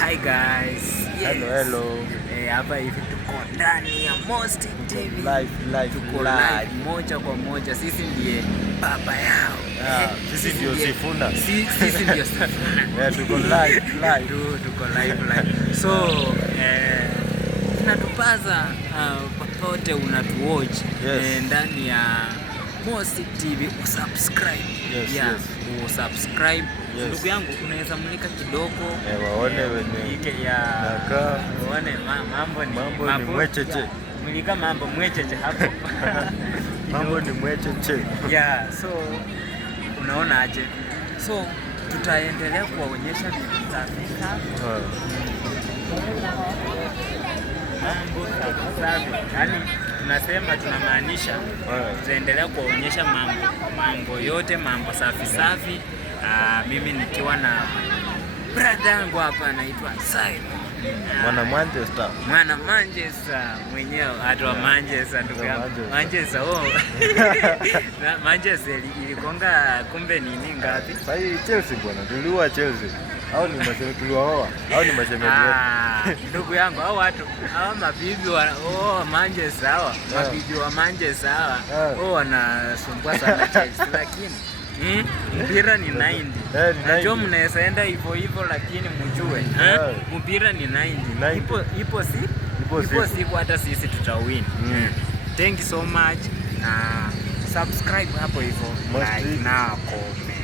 Hi guys. Yes. Hello. Hapa hivi tuko ndani ya Most TV. Tuko live moja kwa moja. Sisi ndiye baba yao. Sisi ndio Sifuna. Sisi ndio Sifuna. Tuko live. Tuko live. So, tunatupaza popote unatuwatch ndani ya Most TV usubscribe. Yes. Usubscribe. Yes. Ndugu yangu unaweza mulika kidogo Waone wenye waone mambo ni mwecheche. Mulika mambo mwecheche hapo. Mambo ni mwecheche. So unaona aje? So tutaendelea kuwaonyesha vitu mambo safi. Yaani tunasema tunamaanisha tutaendelea kuwaonyesha mambo yote, mambo safi. Mimi nikiwa na brother yangu hapa anaitwa Simon. Mwana Manchester mwenyewe, watu wa Manchester ndugu yangu. Manchester na Manchester ilikonga kumbe nini ngapi? Sasa Chelsea bwana, tuliua Chelsea. Au ni mashemeji tuliwaoa? Au ni mashemeji wetu? Ndugu yangu, hao watu, hao mabibi wa Manchester hawa, mabibi wa Manchester hawa, wanasumbua sana Chelsea lakini mpira ni 90. Najua mnaweza enda hivyo lakini mjue mpira ni 90. Ipo siku hata sisi tutawin. Thank you so much. Na subscribe hapo hivyo, like na comment.